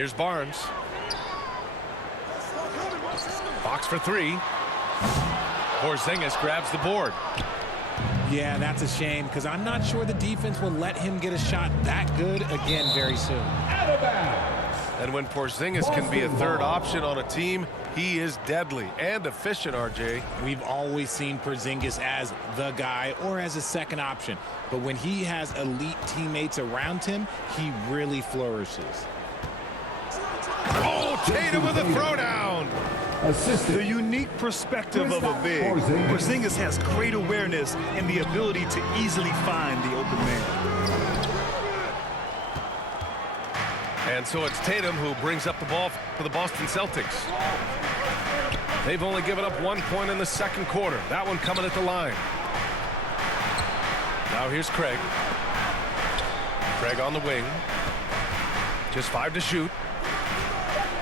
Here's Barnes. Fox for three. Porzingis grabs the board. Yeah, that's a shame because I'm not sure the defense will let him get a shot that good again very soon. And when Porzingis can be a third option on a team, he is deadly and efficient, RJ. We've always seen Porzingis as the guy or as a second option. But when he has elite teammates around him, he really flourishes. Oh, Tatum with a throwdown. The unique perspective of a big. Porzingis has great awareness and the ability to easily find the open man. And so it's Tatum who brings up the ball for the Boston Celtics. They've only given up 1 point in the second quarter. That one coming at the line. Now here's Craig. Craig on the wing. Just 5 to shoot.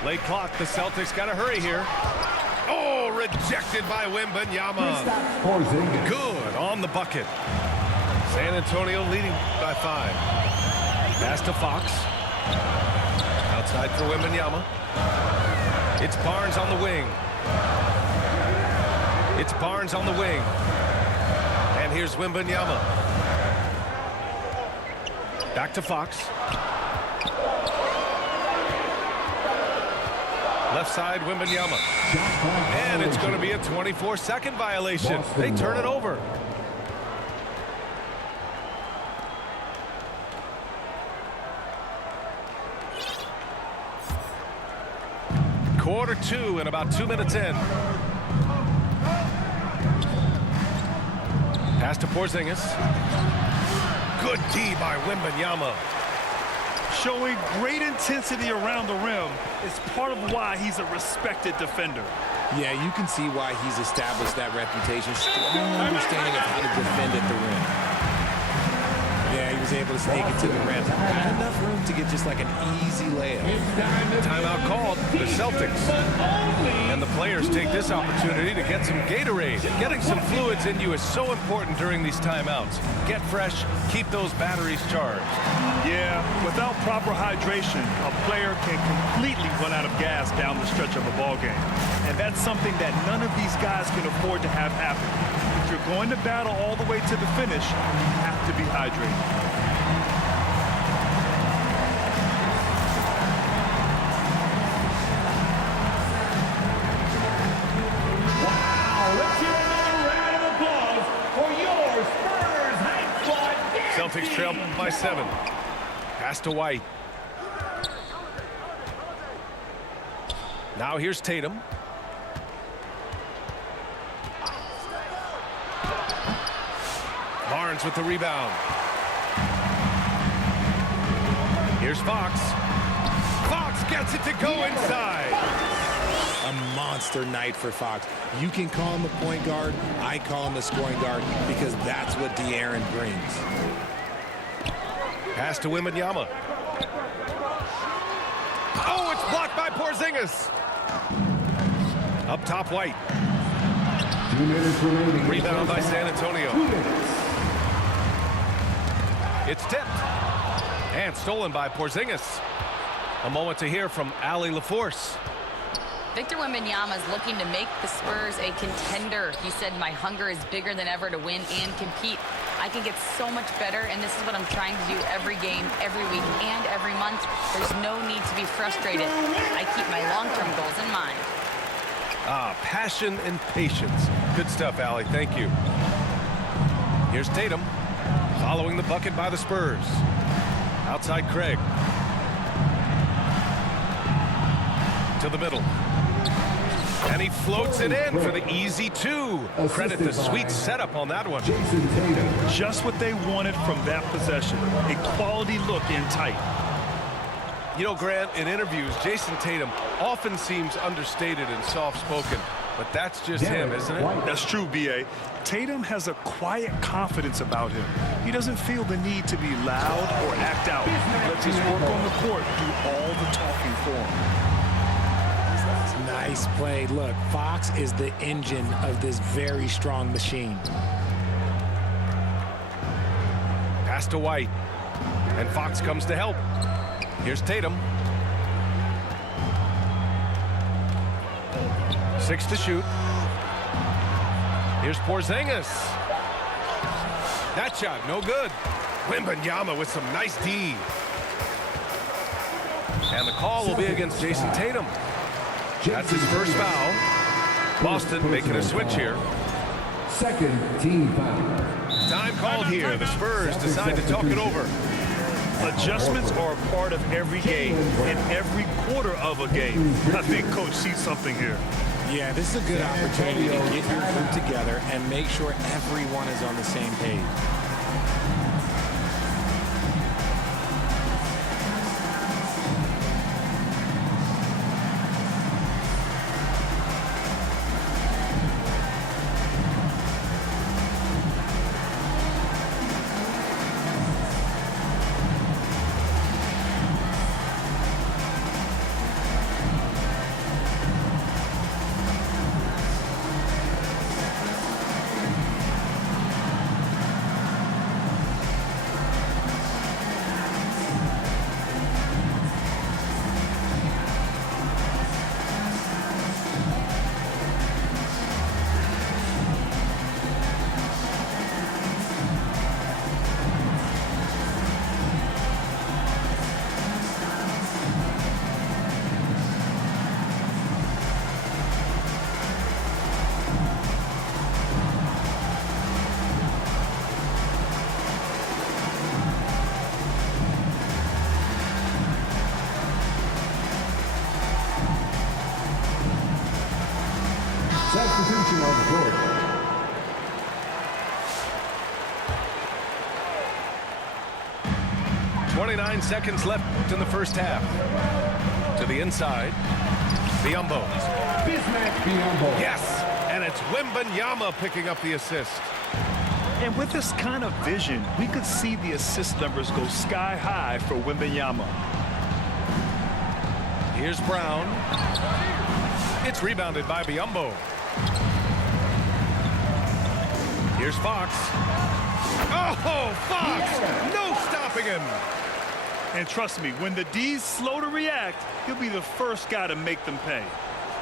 Late clock. The Celtics got to hurry here. Oh, rejected by Wembanyama. Good on the bucket. San Antonio leading by 5. Pass to Fox. Outside for Wembanyama. It's Barnes on the wing. It's Barnes on the wing. And here's Wembanyama. Back to Fox. Left side, Wembanyama. And it's going to be a 24-second violation. They turn it over. Quarter 2 and about 2 minutes in. Pass to Porzingis. Good D by Wembanyama. Showing great intensity around the rim is part of why he's a respected defender. Yeah, you can see why he's established that reputation. Strong understanding of how to defend at the rim. Yeah, he was able to sneak it to the rim. Not enough room to get just like an easy layup. Timeout called. The Celtics. And the players take this opportunity to get some Gatorade. Getting some fluids in you is so important during these timeouts. Get fresh. Keep those batteries charged. Yeah, without proper hydration, a player can completely run out of gas down the stretch of a ball game. And that's something that none of these guys can afford to have happen. If you're going to battle all the way to the finish, you have to be hydrated. Celtics trail by 7. Pass to White. Now here's Tatum. Barnes with the rebound. Here's Fox. Fox gets it to go inside. A monster night for Fox. You can call him a point guard. I call him a scoring guard because that's what De'Aaron brings. Pass to Wembanyama. Oh, it's blocked by Porzingis. Up top, White. 2 minutes remaining. Rebound by San Antonio. It's tipped. And stolen by Porzingis. A moment to hear from Allie LaForce. Victor Wembanyama is looking to make the Spurs a contender. He said, my hunger is bigger than ever to win and compete. I can get so much better, and this is what I'm trying to do every game, every week, and every month. There's no need to be frustrated. I keep my long-term goals in mind. Passion and patience. Good stuff, Allie. Thank you. Here's Tatum, following the bucket by the Spurs. Outside Craig. To the middle. And he floats it in for the easy 2. Credit the sweet setup on that one. Just what they wanted from that possession. A quality look in tight. You know, Grant, in interviews, Jason Tatum often seems understated and soft-spoken, but that's just him, isn't it? That's true, B.A. Tatum has a quiet confidence about him. He doesn't feel the need to be loud or act out. He lets his work on the court do all the talking for him. Nice play. Look, Fox is the engine of this very strong machine. Pass to White. And Fox comes to help. Here's Tatum. 6 to shoot. Here's Porzingis. That shot, no good. Wembanyama with some nice D. And the call will be against Jason Tatum. That's his first foul. Boston making a switch here. Second team foul. Time called here. The Spurs decide to talk it over. Adjustments are a part of every game and every quarter of a game. I think Coach sees something here. Yeah, this is a good opportunity to get your group together and make sure everyone is on the same page. Substitution on the court. .29 seconds left in the first half. To the inside. Biyombo. Bismack Biyombo. Yes, and it's Wembanyama picking up the assist. And with this kind of vision, we could see the assist numbers go sky high for Wembanyama. Here's Brown. It's rebounded by Biyombo. Here's Fox. Oh, Fox! No stopping him. And trust me, when the D's slow to react, he'll be the first guy to make them pay.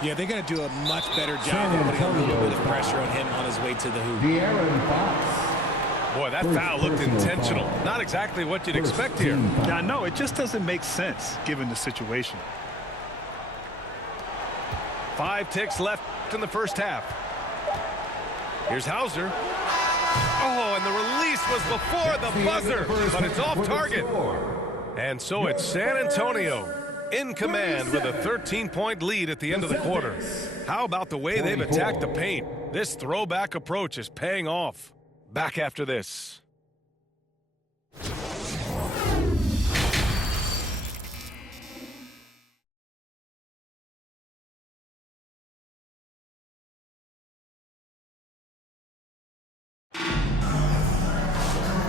Yeah, they're going to do a much better job of putting a little bit of pressure on him on his way to the hoop. De'Aaron Fox. Boy, that foul looked intentional. Not exactly what you'd expect here. Now, no, it just doesn't make sense given the situation. 5 ticks left in the first half. Here's Hauser. Oh, and the release was before the buzzer, but it's off target. And so it's San Antonio in command with a 13-point lead at the end of the quarter. How about the way they've attacked the paint? This throwback approach is paying off. Back after this.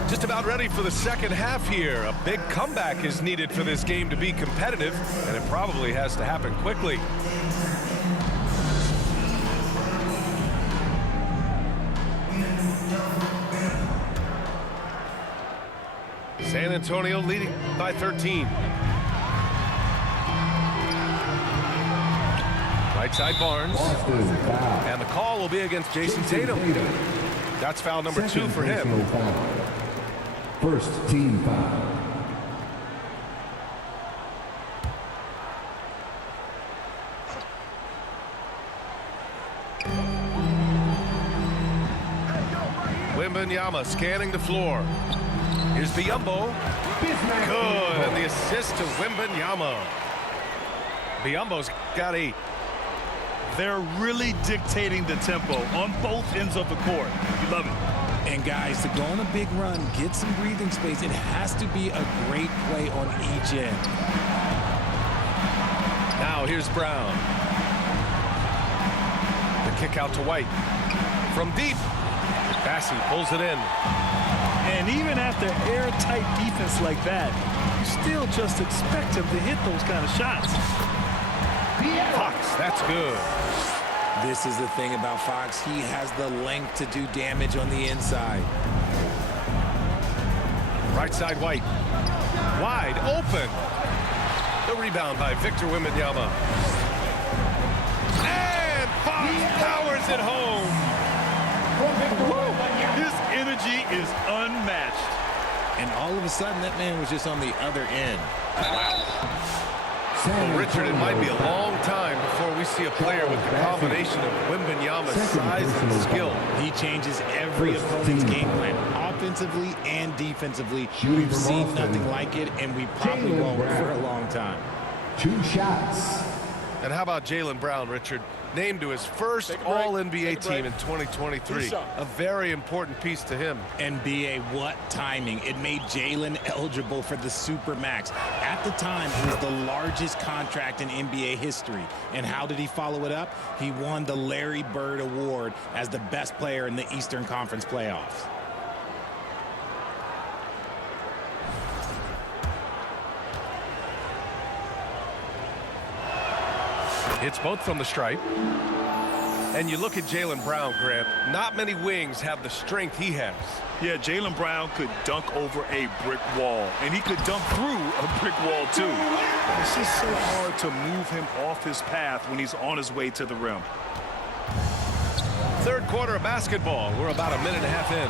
Just about ready for the second half here. A big comeback is needed for this game to be competitive, and it probably has to happen quickly. San Antonio leading by 13. Right side Barnes. Boston foul. And the call will be against Jason Tatum. That's foul number 2 for him. Second personal foul. First team foul. Wembanyama scanning the floor. Here's Biyombo. Good, and the assist to Wembanyama. Biyombo's got 8. They're really dictating the tempo on both ends of the court. You love it. And guys, to go on a big run, get some breathing space, it has to be a great play on each end. Now here's Brown. The kick out to White. From deep. Bassey pulls it in. And even after airtight defense like that, you still just expect him to hit those kind of shots. Fox, that's good. This is the thing about Fox. He has the length to do damage on the inside. Right side White. Wide open. The rebound by Victor Wembanyama. And Fox powers it home. His energy is unmatched. And all of a sudden, that man was just on the other end. Well, Richard, it might be a long time before we see a player with the combination of Wembanyama's size and skill. He changes every opponent's game plan, offensively and defensively. We've seen nothing like it, and we probably won't for a long time. 2 shots. And how about Jaylen Brown, Richard? Named to his first All-NBA team in 2023. A very important piece to him. NBA, what timing. It made Jaylen eligible for the Supermax. At the time, it was the largest contract in NBA history. And how did he follow it up? He won the Larry Bird Award as the best player in the Eastern Conference playoffs. It's both from the stripe. And you look at Jaylen Brown, Grant. Not many wings have the strength he has. Yeah, Jaylen Brown could dunk over a brick wall, and he could dunk through a brick wall, too. It's just so hard to move him off his path when he's on his way to the rim. Third quarter of basketball. We're about a minute and a half in.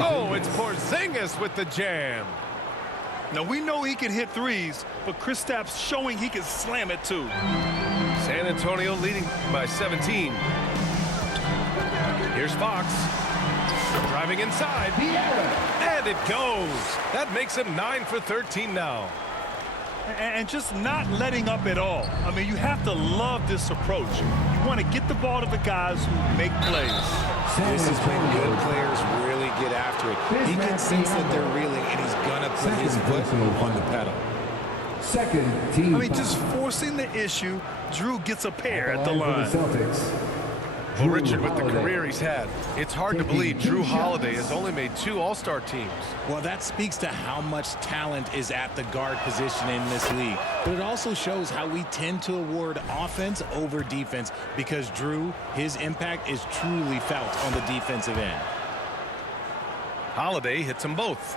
Oh, it's Porzingis with the jam. Now, we know he can hit threes, but Kristaps showing he can slam it, too. San Antonio leading by 17. Here's Fox. Driving inside. And it goes. That makes him 9 for 13 now. And just not letting up at all. I mean, you have to love this approach. You want to get the ball to the guys who make plays. This is when good players really get after it. He can sense that they're reeling, and he's going to put his foot on the pedal. Second team. I mean, just forcing the issue, Drew gets a pair at the line. Well, Richard, with the career he's had, it's hard to believe Drew Holiday has only made 2 All-Star teams. Well, that speaks to how much talent is at the guard position in this league. But it also shows how we tend to award offense over defense because Drew, his impact is truly felt on the defensive end. Holiday hits them both.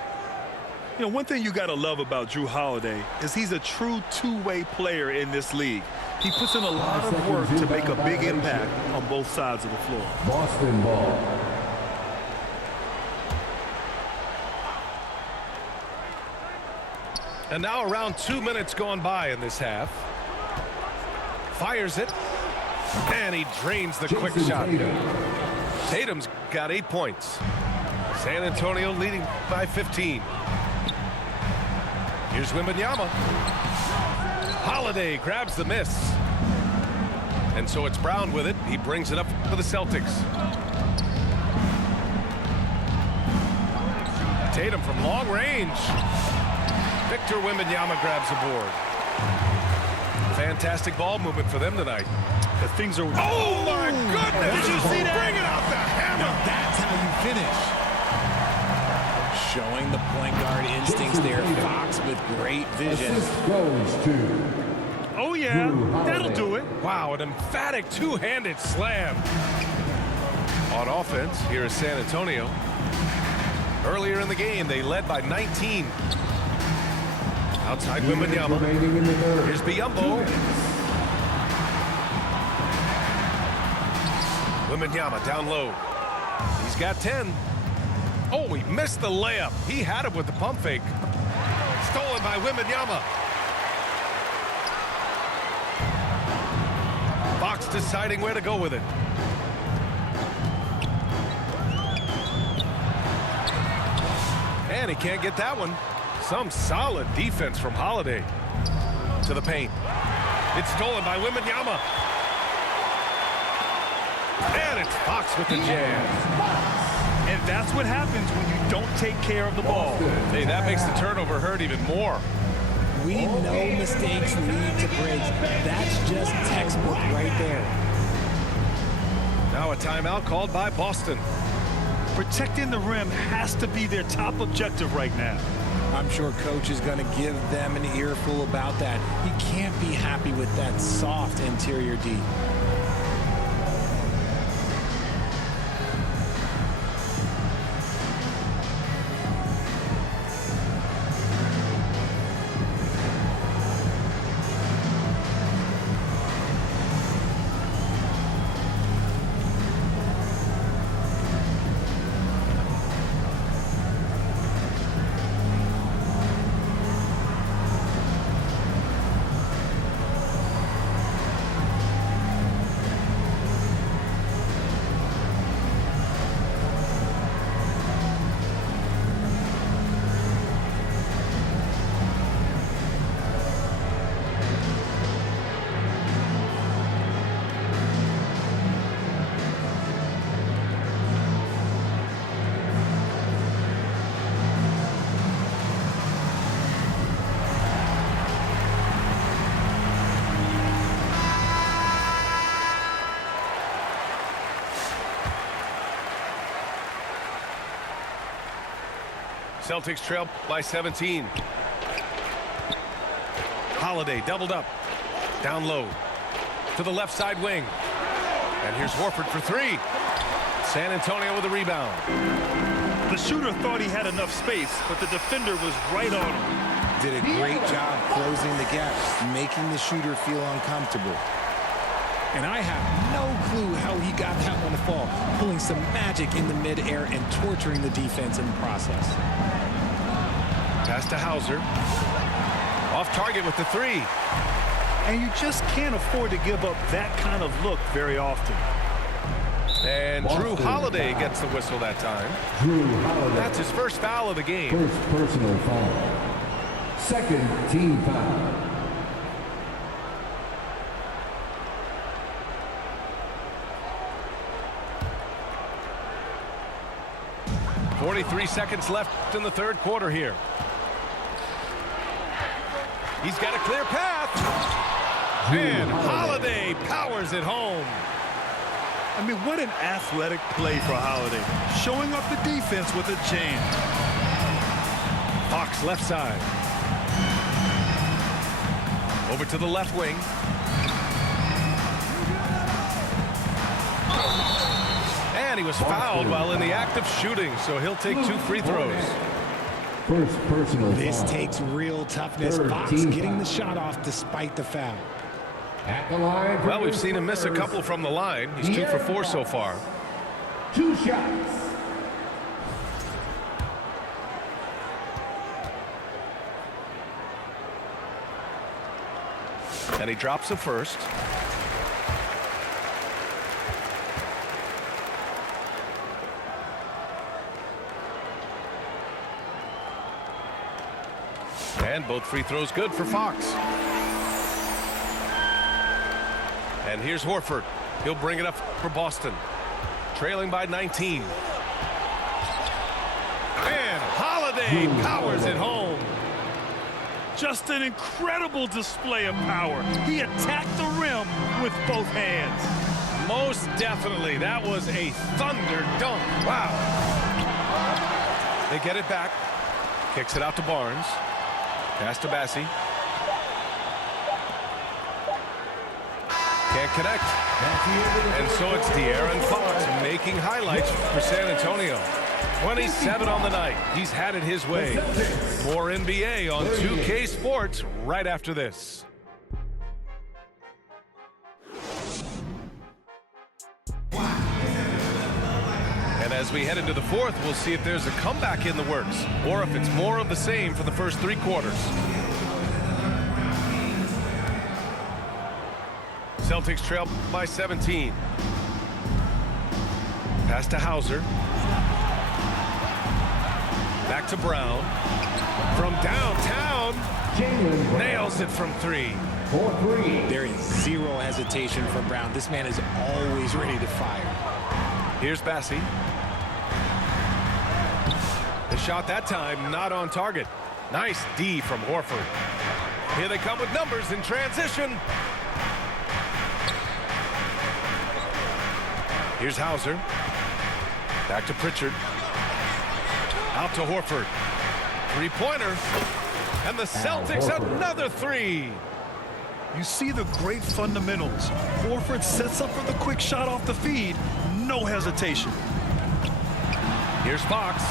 You know, one thing you got to love about Drew Holiday is he's a true two-way player in this league. He puts in a lot of work to make a big impact on both sides of the floor. Boston ball. And now around 2 minutes gone by in this half. Fires it. And he drains the quick shot. Tatum's got 8 points. San Antonio leading by 15. Here's Wembanyama. Holiday grabs the miss. And so it's Brown with it. He brings it up for the Celtics. Tatum from long range. Victor Wembanyama grabs the board. Fantastic ball movement for them tonight. The things are... Oh, my goodness! Did you see that? Bringing out the hammer! Now that's how you finish. Showing the point guard instincts there. Fox with great vision. Assist goes to... Oh, yeah, that'll do it. Wow, an emphatic two-handed slam. On offense, here is San Antonio. Earlier in the game, they led by 19. Outside Wembanyama. Here's Biyombo. Wembanyama down low. He's got 10. Oh, he missed the layup. He had it with the pump fake. Stolen by Wembanyama. Fox deciding where to go with it. And he can't get that one. Some solid defense from Holiday. To the paint. It's stolen by Wembanyama. And it's Fox with the jam. And that's what happens when you don't take care of the ball. Hey, that makes the turnover hurt even more. We know mistakes lead to breaks. That's just textbook right there. Now a timeout called by Boston. Protecting the rim has to be their top objective right now. I'm sure coach is going to give them an earful about that. He can't be happy with that soft interior D. Celtics trail by 17. Holiday doubled up. Down low. To the left side wing. And here's Horford for three. San Antonio with a rebound. The shooter thought he had enough space, but the defender was right on him. Did a great job closing the gap, making the shooter feel uncomfortable. And I have no clue how he got that one to fall, pulling some magic in the midair and torturing the defense in the process. Pass to Hauser. Off target with the three. And you just can't afford to give up that kind of look very often. And Drew Holiday gets the whistle that time. Drew Holiday. That's his first foul of the game. First personal foul. Second team foul. .43 left in the third quarter here. He's got a clear path. And Holiday powers it home. I mean, what an athletic play for Holiday. Showing up the defense with a jam. Fox left side. Over to the left wing. And he was fouled while in the act of shooting, so he'll take 2 free throws. First personal This foul. takes real toughness. Third Fox team getting foul. the shot off despite the foul. At the line. Well, we've seen him miss a couple from the line. He's 2 for 4 so far. 2 shots. And he drops the first. And both free throws good for Fox. And here's Horford. He'll bring it up for Boston. Trailing by 19. And Holiday powers it home. Just an incredible display of power. He attacked the rim with both hands. Most definitely. That was a thunder dunk. Wow. They get it back. Kicks it out to Barnes. Pass to Bassi. Can't connect. And so it's De'Aaron Fox making highlights for San Antonio. 27 on the night. He's had it his way. More NBA on 2K Sports right after this. And as we head into the fourth, we'll see if there's a comeback in the works or if it's more of the same for the first 3 quarters. Celtics trail by 17. Pass to Hauser. Back to Brown. From downtown. Nails it from 3. For 3. There is zero hesitation from Brown. This man is always ready to fire. Here's Bassi. The shot that time not on target. Nice D from Horford. Here they come with numbers in transition. Here's Hauser. Back to Pritchard. Out to Horford. 3-pointer. And the Celtics another 3. You see the great fundamentals. Horford sets up for the quick shot off the feed. No hesitation. Here's Fox.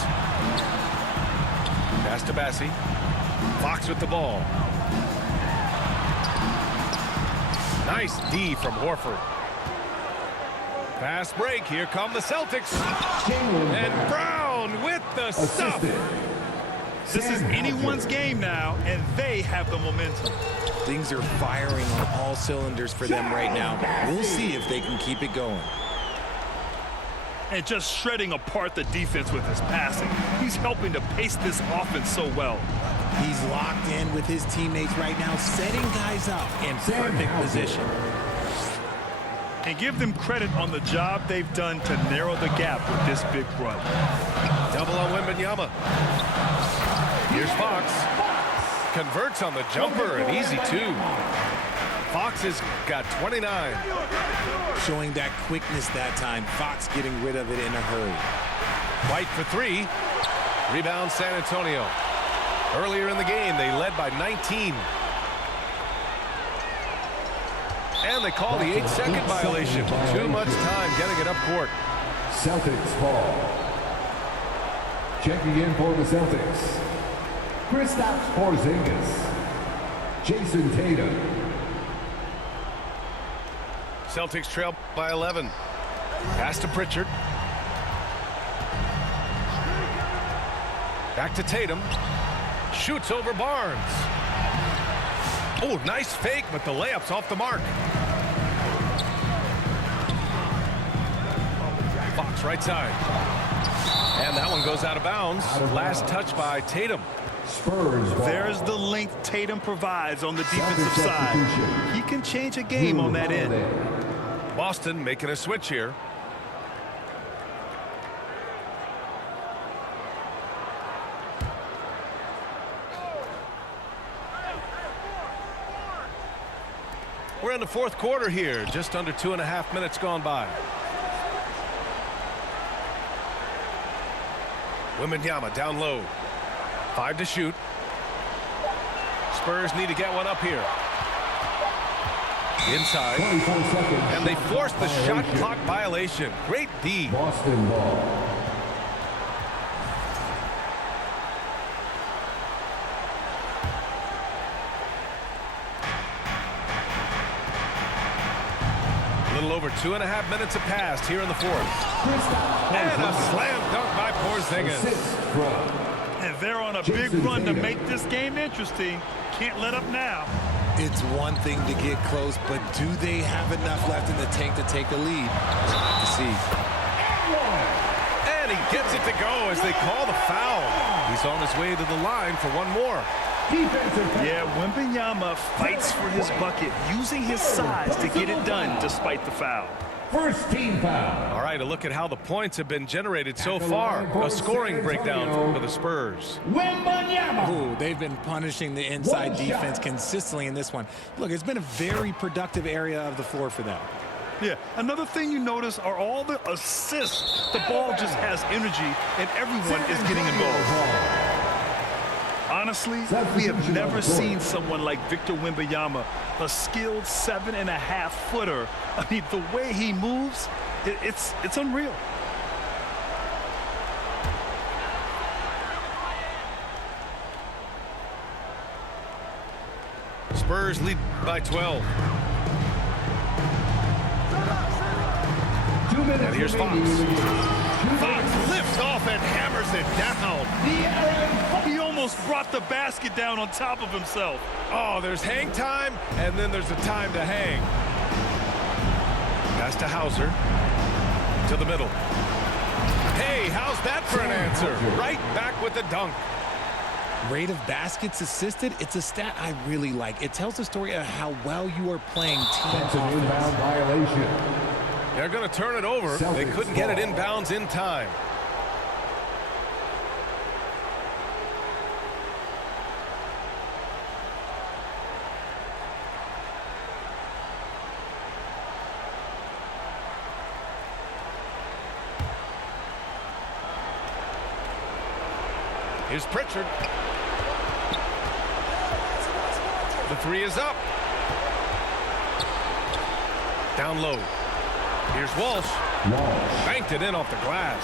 Pass to Bassi. Fox with the ball. Nice D from Horford. Fast break. Here come the Celtics. And Brown with the stuff. This is anyone's game now, and they have the momentum. Things are firing on all cylinders for them right now. We'll see if they can keep it going. And just shredding apart the defense with his passing. He's helping to pace this offense so well. He's locked in with his teammates right now, setting guys up in perfect position. And give them credit on the job they've done to narrow the gap with this big run. Double on Wembanyama. Here's Fox. Converts on the jumper, and easy 2. Fox has got 29. Showing that quickness that time. Fox getting rid of it in a hurry. White for 3. Rebound San Antonio. Earlier in the game, they led by 19. And they call the 8-second violation. Too much time getting it up court. Celtics ball. Checking in for the Celtics, Kristaps Porzingis, Jason Tatum. Celtics trail by 11. Pass to Pritchard. Back to Tatum. Shoots over Barnes. Oh, nice fake, but the layup's off the mark. Fox right side. And that one goes out of bounds. Last touch by Tatum. Spurs ball. There's the length Tatum provides on the defensive side. He can change a game on that end. Boston making a switch here. We're in the fourth quarter here. Just under 2.5 minutes gone by. Wembanyama down low. 5 to shoot. Spurs need to get one up here. Inside. 24 seconds. And they force the shot clock violation. Great D. Boston ball. A little over 2.5 minutes have passed here in the fourth. And a slam dunk by Porzingis. And they're on a big run to make this game interesting. Can't let up now. It's one thing to get close, but do they have enough left in the tank to take the lead? To see. And he gets it to go as they call the foul. He's on his way to the line for one more. Yeah, Wembanyama fights for his bucket, using his size to get it done despite the foul. First team foul. All right, a look at how the points have been generated so far. A scoring breakdown for the Spurs. Wembanyama. Ooh, they've been punishing the inside defense consistently in this one. Look, it's been a very productive area of the floor for them. Yeah, another thing you notice are all the assists. The ball just has energy, and everyone is getting involved. Honestly, we have never seen someone like Victor Wembanyama, a skilled 7.5-footer. I mean, the way he moves, it's unreal. Spurs lead by 12. 2 minutes. And here's Fox. Fox lifts off and hammers it down. He almost brought the basket down on top of himself. Oh, there's hang time, and then there's a time to hang. Pass to Hauser. To the middle. Hey, how's that for an answer? Right back with the dunk. Rate of baskets assisted, it's a stat I really like. It tells the story of how well you are playing team That's an offense. inbound violation. They're going to turn it over. They couldn't get it inbounds in time. Here's Pritchard. The three is up. Down low. Here's Walsh. Banked it in off the glass.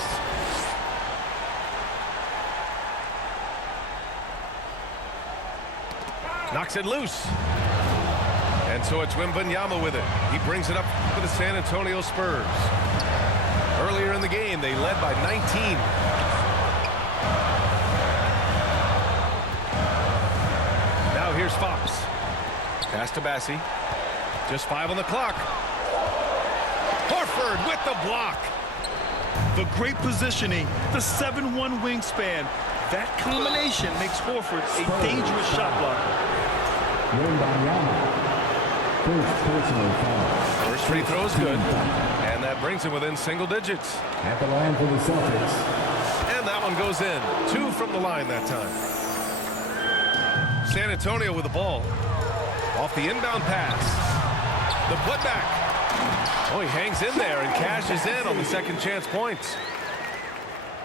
Knocks it loose. And so it's Wembanyama with it. He brings it up for the San Antonio Spurs. Earlier in the game, they led by 19. Now here's Fox. Pass to Bassie. Just 5 on the clock. Horford with the block. The great positioning, the 7'1" wingspan. That combination makes Horford a dangerous shot blocker. Wembanyama. First personal foul. First free throw is good. And that brings him within single digits. At the line for the Celtics. And that one goes in. 2 from the line that time. San Antonio with the ball. Off the inbound pass. The putback. Oh, he hangs in there and cashes in on the second chance points.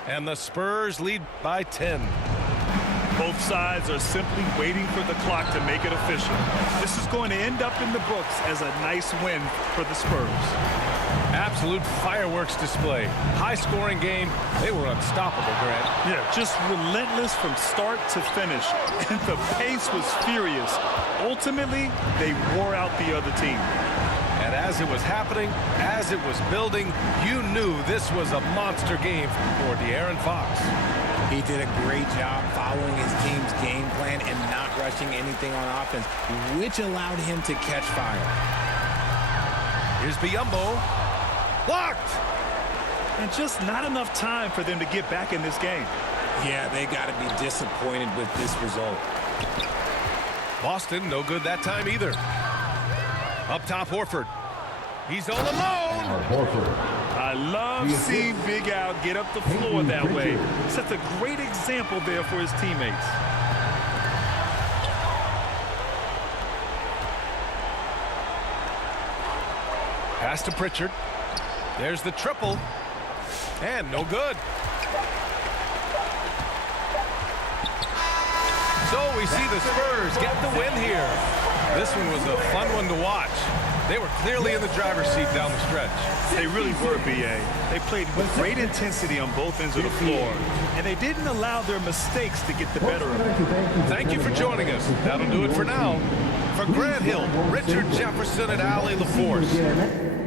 And the Spurs lead by 10. Both sides are simply waiting for the clock to make it official. This is going to end up in the books as a nice win for the Spurs. Absolute fireworks display. High-scoring game. They were unstoppable, Grant. Yeah, just relentless from start to finish. And the pace was furious. Ultimately, they wore out the other team. And as it was happening, as it was building, you knew this was a monster game for De'Aaron Fox. He did a great job following his team's game plan and not rushing anything on offense, which allowed him to catch fire. Here's Biyombo. Blocked! And just not enough time for them to get back in this game. Yeah, they got to be disappointed with this result. Boston, no good that time either. Up top, Horford. He's all alone! Horford. I love seeing Big Al get up the floor that way. Sets a great example there for his teammates. Pass to Pritchard. There's the triple. And no good. So we see the Spurs get the win here. This one was a fun one to watch. They were clearly in the driver's seat down the stretch. They really were, B.A. They played with great intensity on both ends of the floor, and they didn't allow their mistakes to get the better of them. Thank you for joining us. That'll do it for now. For Grant Hill, Richard Jefferson, and Allie LaForce.